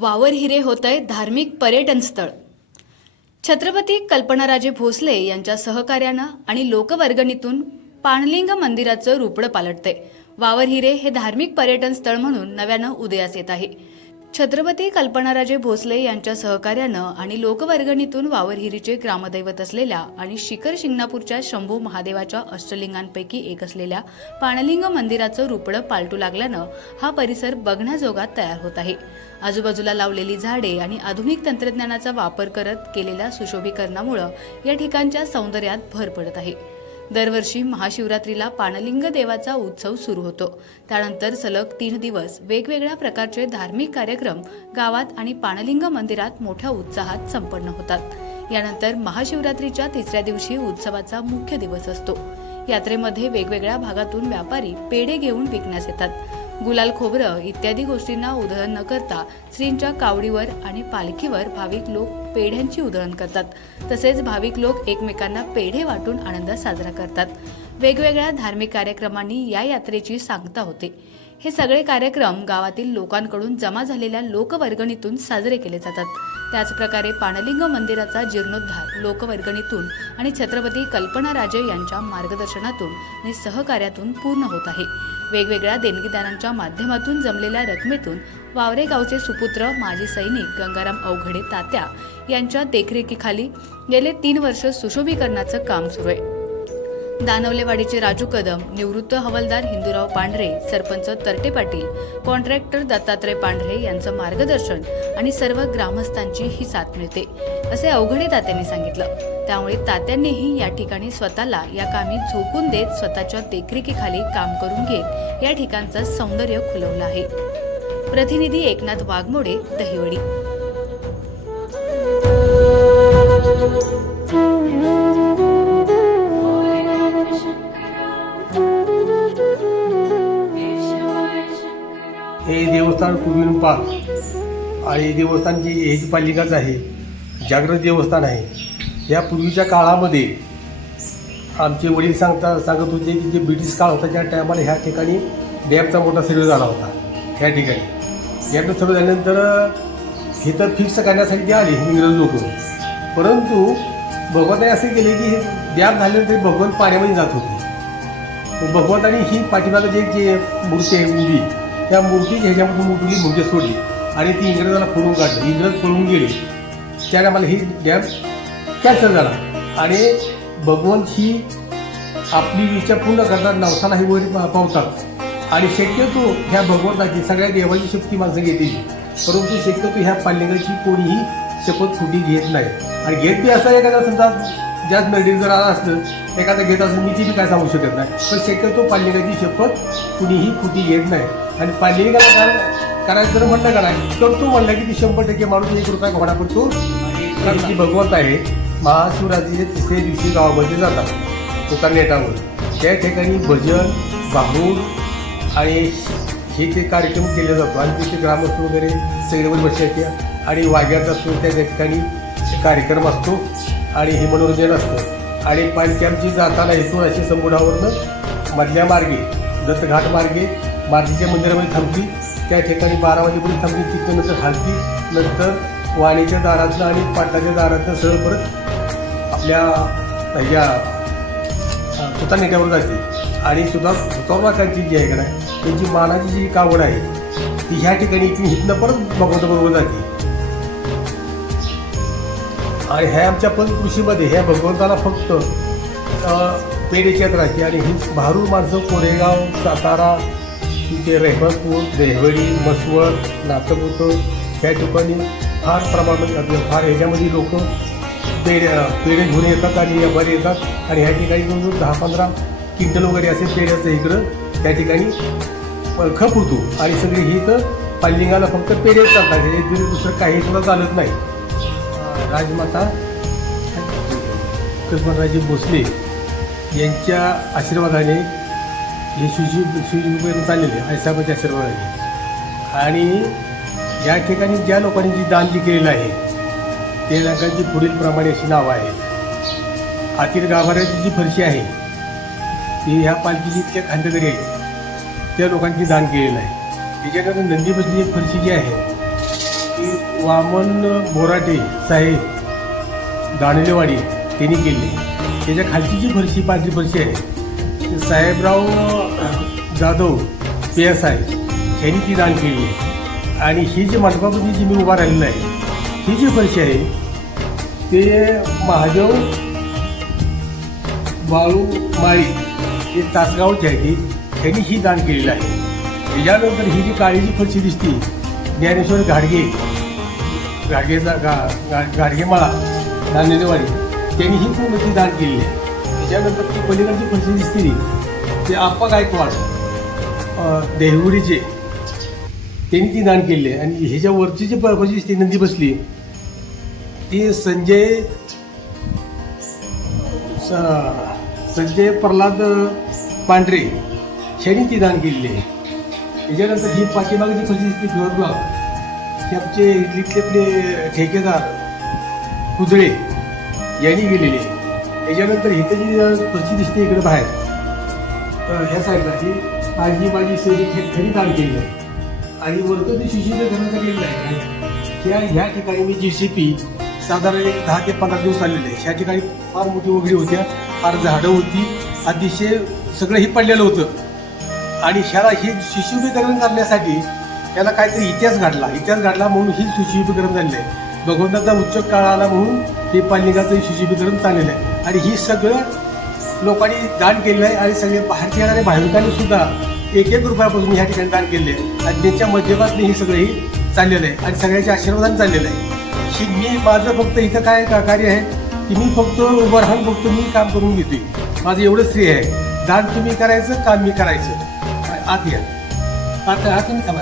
वावर हिरे होत आहे धार्मिक पर्यटन स्थळ. छत्रपती कल्पनाराजे भोसले यांच्या सहकार्यानं आणि लोकवर्गणीतून पाणलिंग मंदिराचं रुपडं पालटतंय. वावर हिरे हे धार्मिक पर्यटन स्थळ म्हणून नव्यानं उदयास येत आहे. छत्रपती कल्पनाराजे भोसले यांच्या सहकार्यानं आणि लोकवर्गणीतून वावरहिरीचे ग्रामदैवत असलेल्या आणि शिखर शिंगणापूरच्या शंभू महादेवाच्या अष्टलिंगांपैकी एक असलेल्या पाणलिंग मंदिराचं रुपडं पालटू लागल्यानं हा परिसर बघण्याजोगात तयार होत आहे. आजूबाजूला लावलेली झाडे आणि आधुनिक तंत्रज्ञानाचा वापर करत केलेल्या सुशोभीकरणामुळं या ठिकाणच्या सौंदर्यात भर पडत आहे. दरवर्षी महाशिवरात्रीला पाणलिंग देवाचा उत्सव सुरू होतो. त्यानंतर सलग तीन दिवस वेगवेगळ्या प्रकारचे धार्मिक कार्यक्रम गावात आणि पाणलिंग मंदिरात मोठ्या उत्साहात संपन्न होतात. यानंतर महाशिवरात्रीच्या तिसऱ्या दिवशी उत्सवाचा मुख्य दिवस असतो. यात्रेमध्ये वेगवेगळ्या भागातून व्यापारी पेढे घेऊन विकण्यास येतात. गुलाल खोबरं इत्यादी गोष्टींना उधळण न करता श्रींच्या कावडीवर आणि पालखीवर भाविक लोक पेढ्यांची उधळण करतात. तसेच भाविक लोक एकमेकांना पेढे वाटून आनंद साजरा करतात. वेगवेगळ्या धार्मिक कार्यक्रमांनी या यात्रेची सांगता होते. हे सगळे कार्यक्रम गावातील लोकांकडून जमा झालेल्या लोकवर्गणीतून साजरे केले जातात. त्याचप्रकारे पाणलिंग मंदिराचा जीर्णोद्धार लोकवर्गणीतून आणि छत्रपती कल्पनाराजे यांच्या मार्गदर्शनातून आणि सहकार्यातून पूर्ण होत आहे. वेगवेगळ्या देणगीदारांच्या माध्यमातून जमलेल्या रकमेतून वावरे गावचे सुपुत्र माजी सैनिक गंगाराम अवघडे तात्या यांच्या देखरेखीखाली गेले तीन वर्ष सुशोभीकरणाचं काम सुरू आहे. दानवलेवाडीचे राजू कदम निवृत्त हवालदार हिंदूराव पांढरे सरपंच तरटे पाटील कॉन्ट्रॅक्टर दत्तात्रय पांढरे यांचं मार्गदर्शन आणि सर्व ग्रामस्थांची ही साथ मिळते असे अवघडे तात्यांनी सांगितलं. त्यामुळे तात्यांनीही या ठिकाणी स्वतःला या कामी झोकून देत स्वतःच्या देखरेखीखाली काम करून घेत या ठिकाणचं सौंदर्य खुलवलं आहे. प्रतिनिधी एकनाथ वाघमोडे दहिवडी. देवस्थान पूर्वीन पाक आणि देवस्थान जी हे जी पालिकाच आहे जागृत देवस्थान आहे. या पूर्वीच्या काळामध्ये आमचे वडील सांगता सांगत होते की जे ब्रिटिश काळ होता त्या टायमाला ह्या ठिकाणी डॅमचा मोठा सर्वे झाला होता. ह्या ठिकाणी. डॅमचा सर्वे झाल्यानंतर हे तर फिक्स करण्यासाठी ते आले इंग्रज लोक. परंतु भगवंताने असे केले की डॅम झाल्यानंतर भगवंत पाण्यामध्ये जात होते. मग भगवंतानी ही पाठीमागं जे जे मूर्ती आहे उभी त्या मूर्ती ह्याच्यामधून उठली म्हणजे सोडली. आणि ती इंग्रजाला फोडून काढली. इंग्रज पळून गेले. त्या टायमाला ही डॅम कॅन्सल झाला. आणि भगवंत ही आपली इच्छा पूर्ण करतात नवसाला ही वर पा- पावतात. आणि शक्यतो ह्या भगवंताची सगळ्या देवाची शक्ती माणसं घेतली. परंतु शक्यतो ह्या पालिकाची कोणीही शपथ फुटी घेत नाही. आणि घेत बी असं एखादा समजा जास्त नडीर जर आला असलं एखादा घेत असलं मी तिथे काय सांगू शकत नाही. पण शक्यतो पालिकेची शपथ कुणीही फुटी घेत नाही. आणि पालिकेला काय करायचं जर म्हणलं का नाही तो म्हटलं की ती शंभर टक्के माणूस एक रुपया घोडा करतो. कारण जी भगवंत आहे. महाशिवरात्रीचे तिसऱ्या दिवशी गावामध्ये जातात होता नेटावर. त्या ठिकाणी भजन बाहूर आणि हे ते कार्यक्रम केले जातो आणि तिथे ग्रामस्थ वगैरे सगळेवर बसायचे आणि वाघ्याचा असतो त्या ठिकाणी कार्यक्रम असतो आणि हे मनोरंजन असतं. आणि पाणकॅम्पची जाताना इथून अशी संबुडावरनं मधल्या मार्गे दत्तघाट मार्गे मार्गीच्या मंदिरामध्ये थांबली त्या ठिकाणी बारा वाजेपर्यंत थांबली तिथं नंतर हलती. नंतर वाणीच्या दारातनं आणि पाटाच्या दारातनं सरळ परत आपल्या ह्या सुता नेट्यावर जाते आणि सुद्धा सुतारवाकांची जी आहे का नाही त्यांची मानाची जी कावड आहे ती ह्या ठिकाणी ती हिथनं परत भगवंताबरोबर जाते आणि ह्या आमच्या पंचकृषीमध्ये ह्या भगवंताला फक्त अ, राखी आणि ही भारूड माणसं कोरेगाव सातारा तिथे रेहमतपूर देहवडी मसवड नातपुतो ह्या ठिकाणी फार प्रमाणात आपलं फार ह्याच्यामध्ये लोक पेढे पेढे घेऊन येतात आणि व्यापारी येतात. आणि ह्या ठिकाणी जवळजवळ दहा पंधरा क्विंटल वगैरे असे पेढ्याचं इकडं. त्या ठिकाणी खप होतो. आणि सगळी ही तर पालिंगाला फक्त पेढेच चालतात. हे दुसरं काही सुद्धा चालत नाही. राजमाता कल्पनाराजे भोसले यांच्या आशीर्वादाने हे शिवजी शिवजीपर्यंत चाललेले आहे. आईसाहेबांच्या आशीर्वादाने. आणि या ठिकाणी ज्या लोकांनी जी दान जी केलेलं आहे त्या लोकांची पुढील प्रमाणे अशी नावं आहेत. आतील गाभाऱ्याची जी फरशी आहे ती ह्या पालखीची इतक्या खांदेकरी आहेत त्या लोकांची दान केलेलं आहे. त्याच्यानंतर नंदी बसली फरशी जी आहे वामन बोराटे साहेब दाणलेवाडी त्यांनी केली. त्याच्या खालची जी फरशी पाचवी फरशी आहे ते Sahebrao Jadhav P S I यांनी ती दान केली. आहे आणि ही जी मंडपामध्ये जी मी उभा राहिलेलं आहे ही जी फरशी आहे ते महादेव बाळू माळी हे तासगावचे आहे ती त्यांनी ही दान केलेलं आहे. त्याच्यानंतर ही जी काळी जी फरशी दिसती ज्ञानेश्वर घाडगे गाडगेचा गा गा गाडगेमाळा दानेवाडी त्यांनी ही पूर्ण दान केली आहे. त्याच्यानंतर ती पलीकडची प्रसिद्धी स्त्री ते आप्पा गायकवाड देहगुडीचे त्यांनी ती दान केली आहे. आणि ह्याच्या वरची जी प्रसिद्धी स्त्री नदी नंदी बसली ती संजय स- संजय प्रल्हाद पांढरे यांनी ती दान केलेली आहे. त्याच्यानंतर ही पाठीमागची फरशी दिसते ते आमचे इथले आपले ठेकेदार कुदळे यांनी गेलेले त्याच्यानंतर इथं जी फरशी दिसते इकडे बाहेर ह्या साईडला ही आजी माझी सैनिक हे घरी दान केलेलं आहे. आणि वरतं ते शिशीचं घराचं केलेलं आहे त्या ह्या ठिकाणी मी जी सी पी साधारण एक दहा ते पंधरा दिवस आलेले आहे ह्या ठिकाणी फार मोठी वगैरे होत्या फार झाडं होती अतिशय सगळं हे पडलेलं होतं. आणि ह्याला हे शिशुभीकरण करण्यासाठी त्याला काहीतरी इतिहास घडला. इतिहास घडला म्हणून ही सुशिबीकरण झालेलं आहे. भगवंताचा उच्च काळ आला म्हणून हे पालिकाचं सुशिबीकरण चाललेलं आहे. आणि ही सगळं लोकांनी दान केलेलं आहे आणि सगळे बाहेरचे येणारे भाविकांनी सुद्धा एक एक रुपयापासून ह्या ठिकाणी दान केले आहे. आणि त्यांच्या माध्यमातून हे सगळं ही चाललेलं आहे. आणि सगळ्याच्या आशीर्वादाने चाललेलं आहे. की मी माझं फक्त इथं काय कार्य आहे? की मी फक्त उभं राहून फक्त मी काम करून घेते माझं एवढं स्त्री आहे. दान तुम्ही करायचं काम मी करायचं. आत या. आता आत तुम्ही थांबा.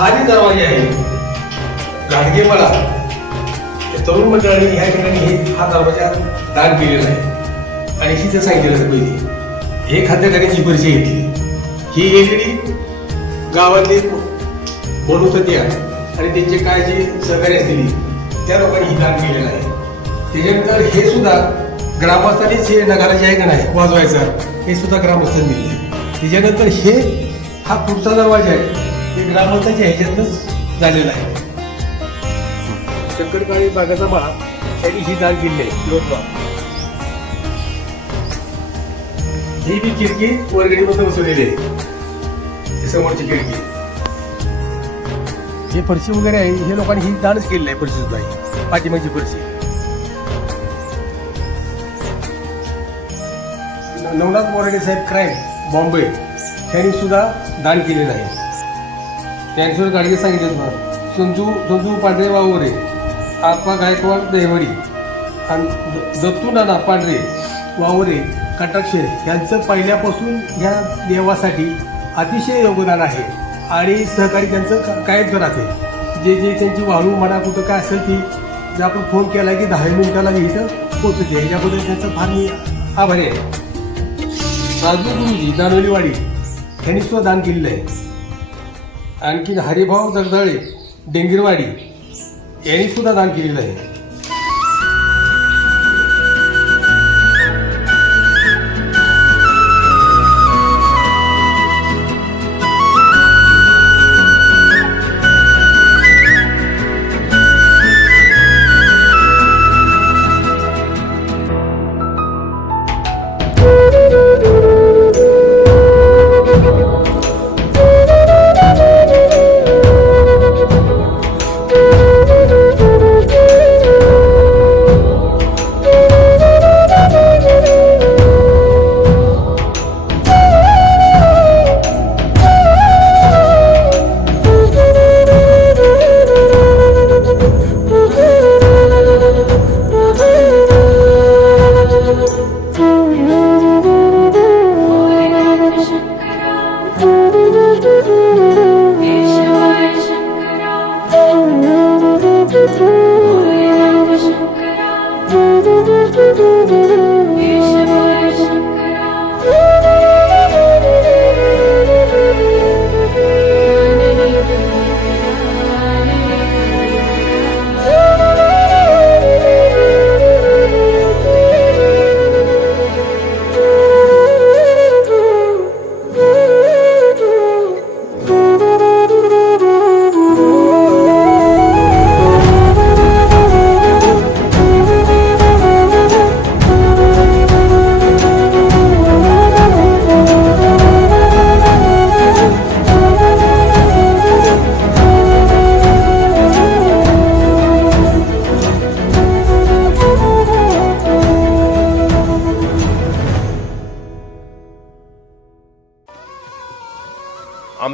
हा जे दरवाजा आहे गाडगेमाळा तरुण मंडळाने ह्या ठिकाणी हे हा दरवाजा दान केलेला आहे. आणि ही ते सांगितलेलं पहिली हे खाद्यकार्याची परिचय घेतली. ही गेलेली गावातले बनवत होत्या आणि त्यांचे काय जे सहकार्य असलेली त्या लोकांनी ही दान केलेलं आहे. त्याच्यानंतर हे सुद्धा ग्रामस्थांनीच हे नगाराचे आहे का नाही वाजवायचं. हे सुद्धा ग्रामस्थांनी दिले त्याच्यानंतर हे हा पुढचा दरवाजा आहे. ते ग्रामस्थांच्या ह्याच्यातनंच झालेलं आहे. शंकरकाळी बागाचा माळा त्यांनी ही दान दिली आहे लोकगाव ही बी खिडकी वर्गणीमध्ये बसवलेली आहे. ही समोरची खिडकी. हे फरशी वगैरे आहे हे लोकांनी ही दानच केलेलं आहे फरशी सुद्धा ही. पाठीमागची फरशी. न- नवनाथ मोराडे साहेब क्राईम बॉम्बे. त्यांनी सुद्धा दान केलेलं आहे. त्यांच्यावर गाडगे सांगितलं मला संजू संजू पांढरे वावरे आप्पा गायकवाड देहवडी आणि दत्तू नाना पांढरे वावरे कटाक्षे यांचं पहिल्यापासून ह्या देवासाठी अतिशय योगदान आहे. आणि सहकारी त्यांचं कायम राहते जे जे त्यांची वाळू म्हणा कुठं काय असेल ती जर आपण फोन केला की दहा मिनिटाला मी इथं पोचते ह्याच्याबद्दल त्यांचं फार मी आभारी आहे. राजू गुरुजी दानोलीवाडी यांनी सुद्धा दान केलेलं आहे. आणखी हरिभाऊ जगदाळे डेंगीरवाडी यांनी सुद्धा दान केलेलं आहे.